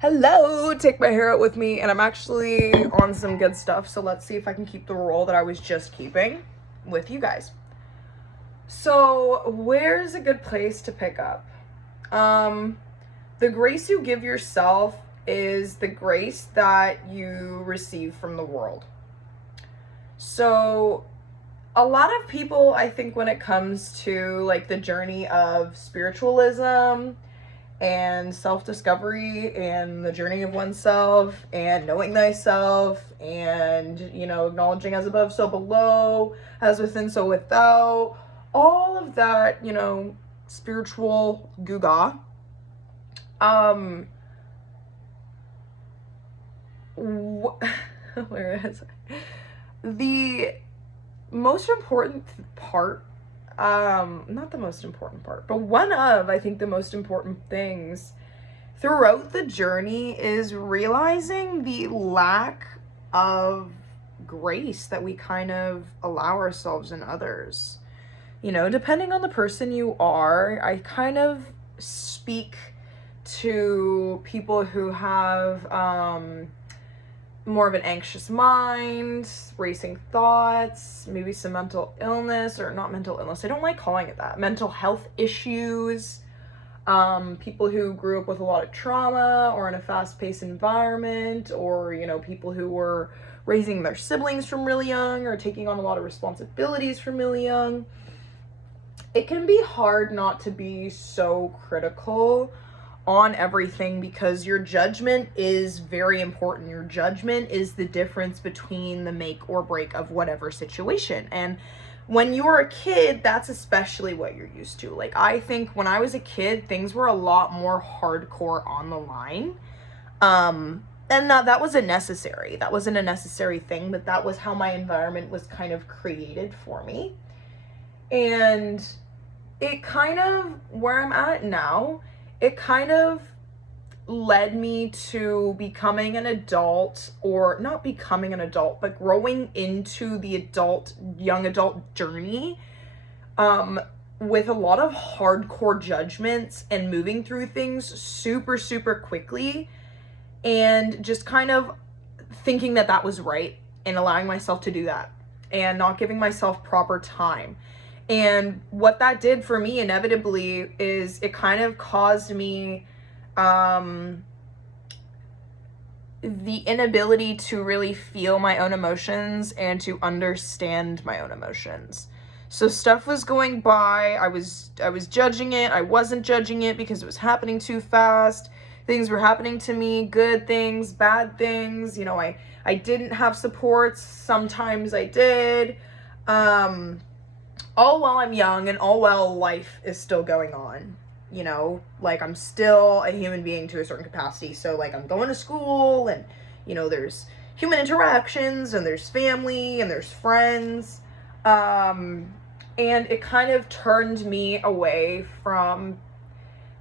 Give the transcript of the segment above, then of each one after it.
Hello, take my hair out with me, and I'm actually on some good stuff, so let's see if I can keep the roll that I was just keeping with you guys. So, where's a good place to pick up? The grace you give yourself is the grace that you receive from the world. So, a lot of people, I think, when it comes to like the journey of spiritualism and self-discovery and the journey of oneself and knowing thyself and acknowledging as above so below, as within so without, all of that spiritual goo-gaw, where is it? The most important part, not the most important part, but one of, I think, the most important things throughout the journey is realizing the lack of grace that we kind of allow ourselves in others. Depending on the person you are, I kind of speak to people who have more of an anxious mind, racing thoughts, maybe some mental illness, or not mental illness, I don't like calling it that, mental health issues, people who grew up with a lot of trauma or in a fast-paced environment, or people who were raising their siblings from really young or taking on a lot of responsibilities from really young. It can be hard not to be so critical on everything because your judgment is very important. Your judgment is the difference between the make or break of whatever situation. And when you're a kid, that's especially what you're used to. Like, I think when I was a kid, things were a lot more hardcore on the line. And that wasn't necessary. That wasn't a necessary thing, but that was how my environment was kind of created for me. And it kind of, where I'm at now, it kind of led me to becoming an adult, or not becoming an adult, but growing into the young adult journey, with a lot of hardcore judgments and moving through things super, super quickly, and just kind of thinking that that was right and allowing myself to do that and not giving myself proper time. And what that did for me inevitably is it kind of caused me the inability to really feel my own emotions and to understand my own emotions. So stuff was going by, I was judging it, I wasn't judging it because it was happening too fast. Things were happening to me, good things, bad things. I didn't have supports, sometimes I did. All while I'm young and all while life is still going on, like I'm still a human being to a certain capacity. So like I'm going to school and, there's human interactions and there's family and there's friends. And it kind of turned me away from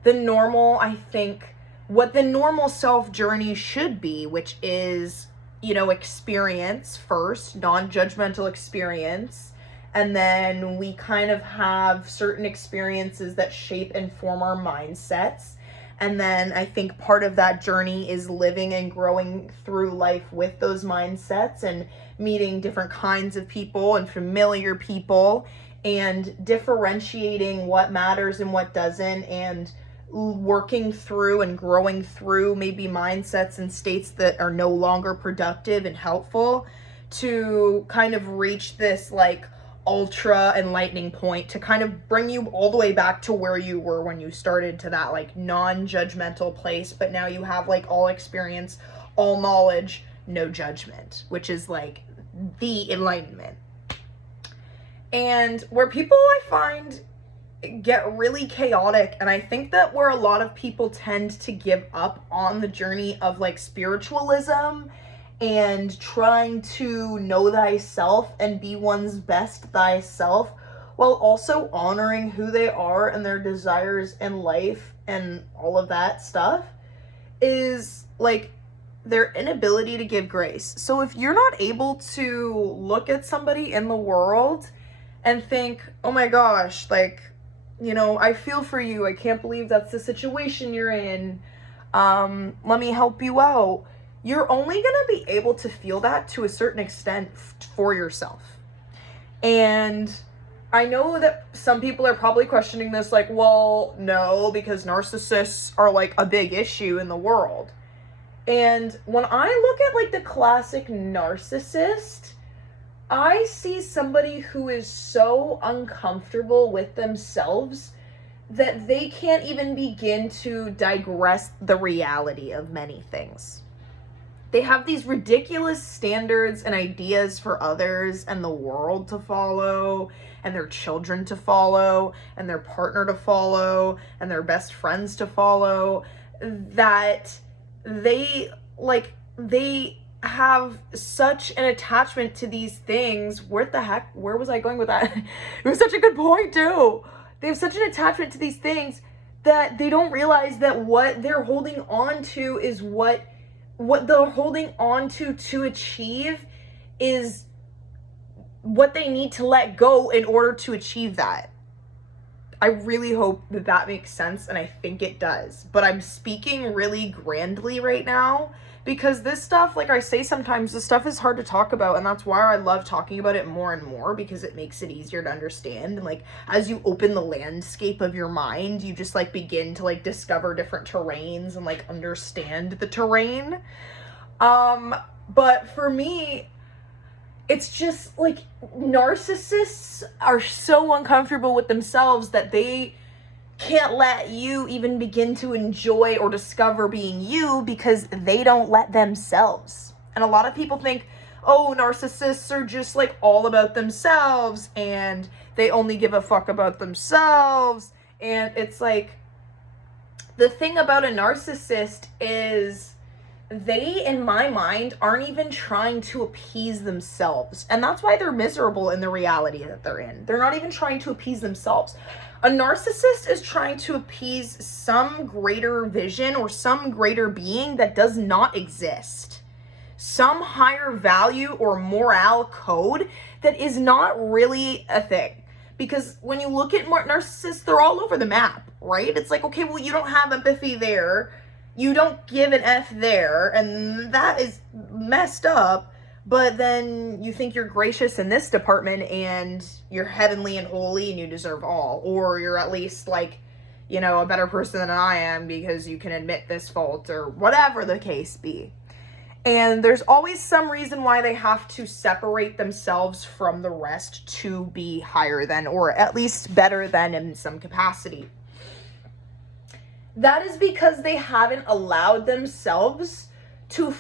the normal, I think, what the normal self journey should be, which is, experience first, non-judgmental experience. And then we kind of have certain experiences that shape and form our mindsets. And then I think part of that journey is living and growing through life with those mindsets and meeting different kinds of people and familiar people and differentiating what matters and what doesn't, and working through and growing through maybe mindsets and states that are no longer productive and helpful to kind of reach this like ultra enlightening point to kind of bring you all the way back to where you were when you started, to that like non-judgmental place, but now you have like all experience, all knowledge, no judgment, which is like the enlightenment. And where people, I find, get really chaotic, and I think that where a lot of people tend to give up on the journey of like spiritualism and trying to know thyself and be one's best thyself, while also honoring who they are and their desires in life and all of that stuff, is like their inability to give grace. So if you're not able to look at somebody in the world and think, oh my gosh, like, I feel for you, I can't believe that's the situation you're in, Let me help you out. You're only going to be able to feel that to a certain extent for yourself. And I know that some people are probably questioning this, like, well, no, because narcissists are like a big issue in the world. And when I look at like the classic narcissist, I see somebody who is so uncomfortable with themselves that they can't even begin to digress the reality of many things. They have these ridiculous standards and ideas for others and the world to follow, and their children to follow, and their partner to follow, and their best friends to follow, that they have such an attachment to these things. Where was I going with that? It was such a good point too. They have such an attachment to these things that they don't realize that what they're holding on to is what they're holding on to achieve is what they need to let go in order to achieve that. I really hope that makes sense, and I think it does. But I'm speaking really grandly right now because this stuff, like I say sometimes, this stuff is hard to talk about, and that's why I love talking about it more and more, because it makes it easier to understand. And like as you open the landscape of your mind, you just like begin to like discover different terrains and like understand the terrain. But for me, it's just like narcissists are so uncomfortable with themselves that they can't let you even begin to enjoy or discover being you because they don't let themselves. And a lot of people think, oh, narcissists are just like all about themselves and they only give a fuck about themselves. And it's like, the thing about a narcissist is they, in my mind, aren't even trying to appease themselves. And that's why they're miserable in the reality that they're in. They're not even trying to appease themselves. A narcissist is trying to appease some greater vision or some greater being that does not exist. Some higher value or morale code that is not really a thing. Because when you look at narcissists, they're all over the map, right? It's like, okay, well, you don't have empathy there. You don't give an F there, and that is messed up, but then you think you're gracious in this department and you're heavenly and holy and you deserve all, or you're at least like, you know, a better person than I am because you can admit this fault, or whatever the case be. And there's always some reason why they have to separate themselves from the rest to be higher than, or at least better than in some capacity. That is because they haven't allowed themselves to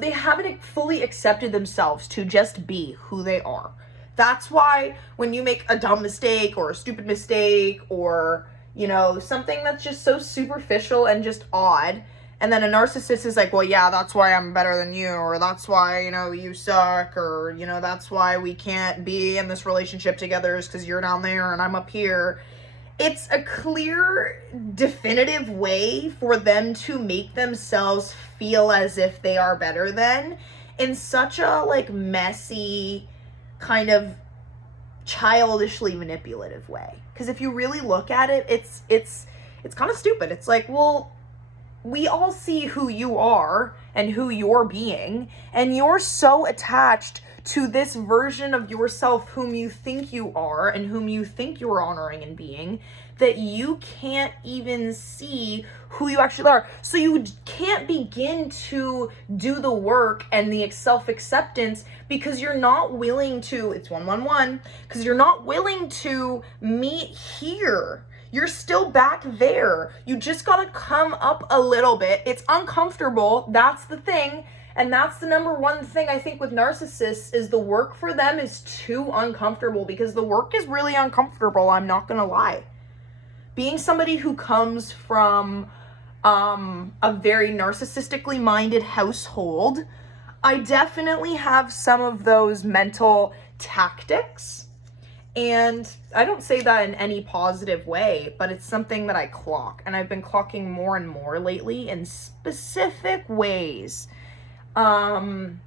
they haven't fully accepted themselves to just be who they are. That's why when you make a dumb mistake or a stupid mistake or, you know, something that's just so superficial and just odd, and then a narcissist is like, well, yeah, that's why I'm better than you, or that's why, you know, you suck, or, you know, that's why we can't be in this relationship together is because you're down there and I'm up here. It's a clear, definitive way for them to make themselves feel as if they are better than, in such a like messy, kind of childishly manipulative way. Because if you really look at it, it's kind of stupid. It's like, well, we all see who you are and who you're being, and you're so attached to this version of yourself whom you think you are and whom you think you're honoring and being, that you can't even see who you actually are. So you can't begin to do the work and the self-acceptance because you're not willing to, it's 111, because you're not willing to meet here. You're still back there. You just gotta come up a little bit. It's uncomfortable. That's the thing. And that's the number one thing I think with narcissists is the work for them is too uncomfortable, because the work is really uncomfortable. I'm not gonna lie. Being somebody who comes from a very narcissistically minded household, I definitely have some of those mental tactics. And I don't say that in any positive way, but it's something that I clock. And I've been clocking more and more lately in specific ways. And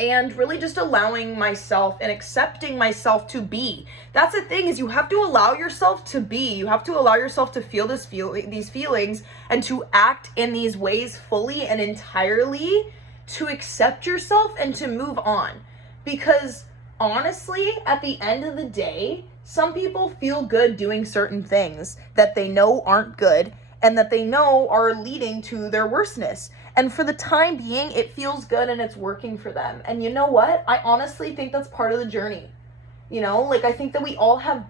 and really just allowing myself and accepting myself to be. That's the thing, is you have to allow yourself to be. You have to allow yourself to feel these feelings and to act in these ways fully and entirely, to accept yourself and to move on. Because honestly, at the end of the day, some people feel good doing certain things that they know aren't good and that they know are leading to their worstness. And for the time being, it feels good and it's working for them. And you know what? I honestly think that's part of the journey. You know, like, I think that we all have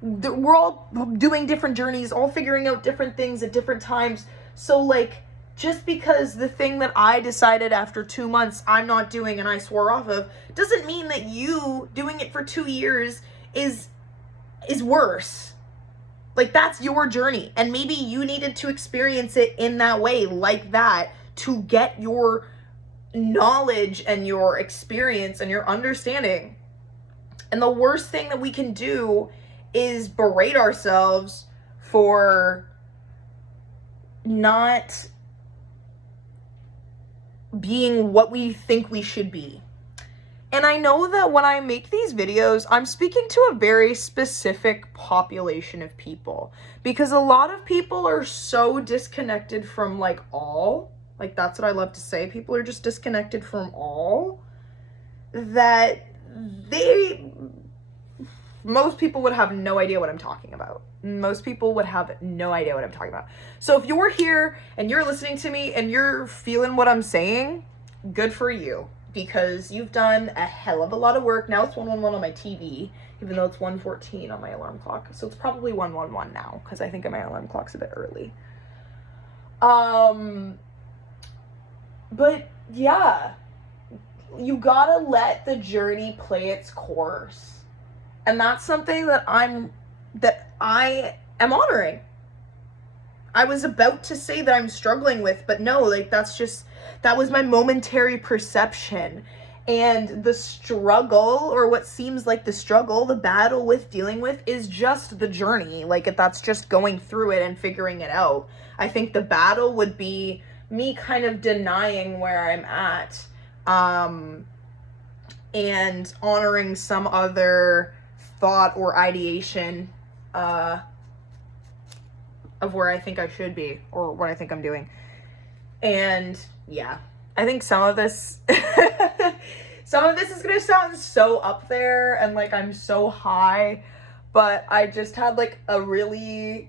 we're all doing different journeys, all figuring out different things at different times. So, like, just because the thing that I decided after 2 months I'm not doing and I swore off of, doesn't mean that you doing it for 2 years is worse. Like, that's your journey. And maybe you needed to experience it in that way, like that, to get your knowledge and your experience and your understanding. And the worst thing that we can do is berate ourselves for not being what we think we should be. And I know that when I make these videos, I'm speaking to a very specific population of people, because a lot of people are so disconnected from, like, all, like, that's what I love to say. People are just disconnected from all, that most people would have no idea what I'm talking about. Most people would have no idea what I'm talking about. So if you're here and you're listening to me and you're feeling what I'm saying, good for you, because you've done a hell of a lot of work. Now it's 111 on my TV, even though it's 1:14 on my alarm clock. So it's probably 111 now, because I think my alarm clock's a bit early. But yeah, you gotta let the journey play its course. And that's something that I am honoring. I was about to say that I'm struggling with, but no, like, that was my momentary perception. And the struggle, or what seems like the struggle, the battle with dealing with, is just the journey. Like, that's just going through it and figuring it out. I think the battle would be me kind of denying where I'm at, and honoring some other thought or ideation of where I think I should be, or what I think I'm doing. And yeah, I think some of this is gonna sound so up there and like I'm so high, but I just had like a really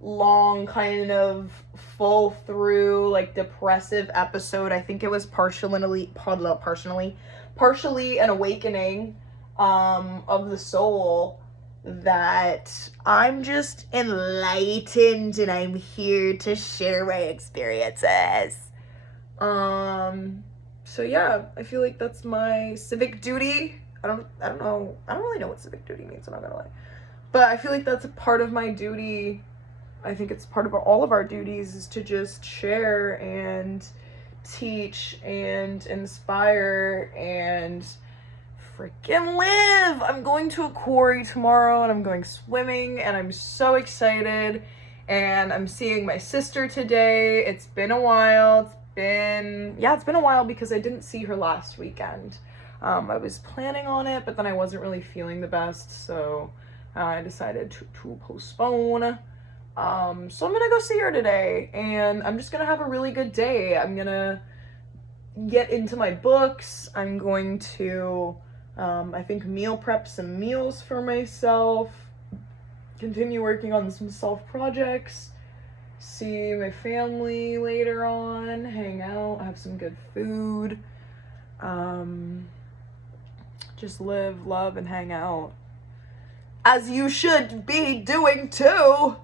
long kind of full through like depressive episode. I think it was partially an awakening of the soul, that I'm just enlightened and I'm here to share my experiences. So yeah, I feel like that's my civic duty. I don't really know what civic duty means, I'm not gonna lie. But I feel like that's a part of my duty. I think it's part of all of our duties, is to just share and teach and inspire and freaking live. I'm going to a quarry tomorrow and I'm going swimming and I'm so excited, and I'm seeing my sister today. It's been a while. It's been a while because I didn't see her last weekend. I was planning on it, but then I wasn't really feeling the best, so I decided to postpone. So I'm gonna go see her today, and I'm just gonna have a really good day. I'm gonna get into my books. I'm going to I think meal prep some meals for myself, continue working on some self projects, see my family later on, hang out, have some good food, just live, love, and hang out, as you should be doing too.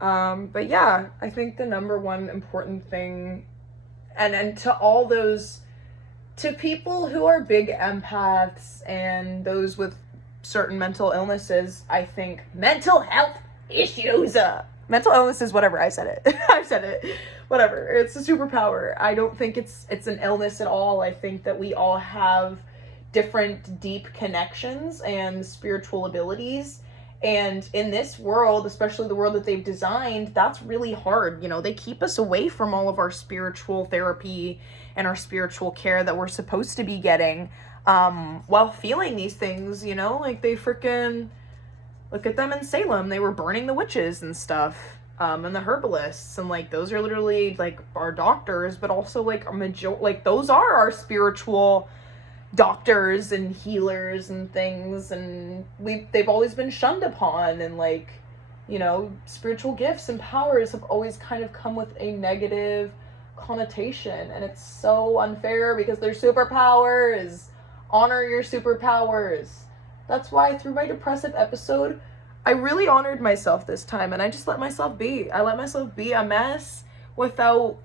But yeah, I think the number one important thing, and to all those, to people who are big empaths and those with certain mental illnesses, I think mental health issues, mental illnesses, whatever, I said it. I said it. Whatever. It's a superpower. I don't think it's an illness at all. I think that we all have different deep connections and spiritual abilities, And in this world, especially the world that they've designed, that's really hard. You know, they keep us away from all of our spiritual therapy and our spiritual care that we're supposed to be getting, while feeling these things, you know, like they freaking, look at them in Salem. They were burning the witches and stuff, and the herbalists, and like those are literally like our doctors, but also like like those are our spiritual doctors and healers and things, and they've always been shunned upon, and like, you know, spiritual gifts and powers have always kind of come with a negative connotation, and it's so unfair because they're superpowers. Honor your superpowers. That's why through my depressive episode, I really honored myself this time, and I just let myself be. I let myself be a mess without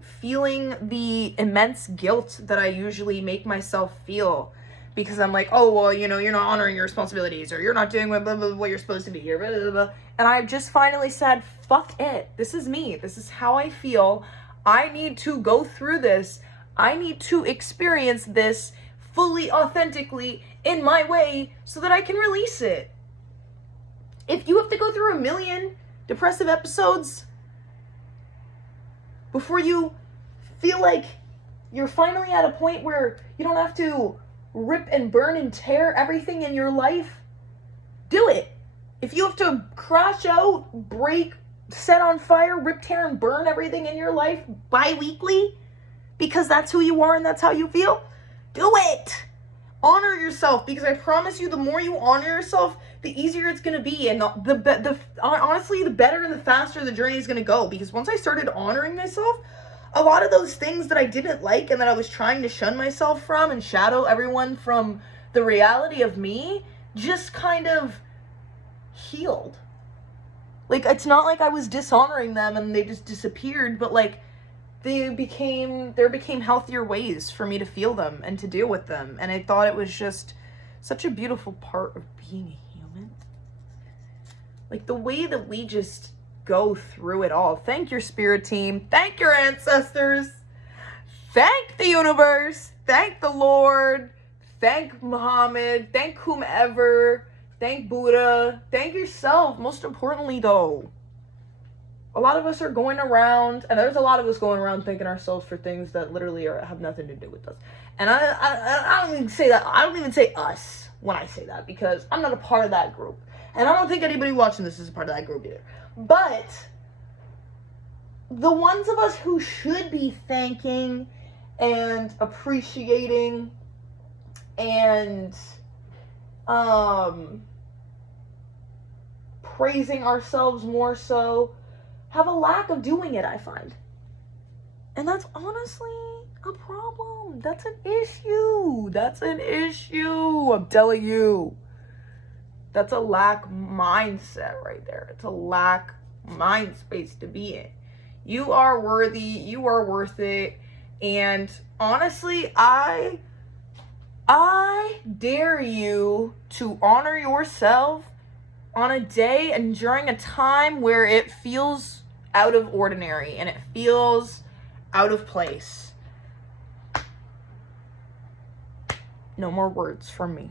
feeling the immense guilt that I usually make myself feel, because I'm like, oh, well, you know, you're not honoring your responsibilities, or you're not doing what you're supposed to be here, blah, blah, blah. And I just finally said, fuck it. This is me. This is how I feel. I need to go through this. I need to experience this fully, authentically, in my way, so that I can release it. If you have to go through 1 million depressive episodes before you feel like you're finally at a point where you don't have to rip and burn and tear everything in your life, do it. If you have to crash out, break, set on fire, rip, tear, and burn everything in your life bi-weekly because that's who you are and that's how you feel, do it. Honor yourself, because I promise you, the more you honor yourself, the easier it's going to be, and honestly, the better and the faster the journey is going to go, because once I started honoring myself, a lot of those things that I didn't like and that I was trying to shun myself from and shadow everyone from the reality of me just kind of healed. Like, it's not like I was dishonoring them and they just disappeared, but like there became healthier ways for me to feel them and to deal with them. And I thought it was just such a beautiful part of being a human. Like the way that we just go through it all. Thank your spirit team. Thank your ancestors. Thank the universe. Thank the Lord. Thank Muhammad. Thank whomever. Thank Buddha. Thank yourself. Most importantly, though, a lot of us are going around, and there's a lot of us going around thanking ourselves for things that literally have nothing to do with us. And I don't even say that. I don't even say us when I say that, because I'm not a part of that group. And I don't think anybody watching this is a part of that group either. But the ones of us who should be thanking and appreciating and praising ourselves more so have a lack of doing it, I find. And that's honestly a problem. That's an issue. That's an issue. I'm telling you. That's a lack mindset right there. It's a lack mind space to be in. You are worthy. You are worth it. And honestly, I dare you to honor yourself on a day and during a time where it feels out of ordinary and it feels out of place. No more words from me.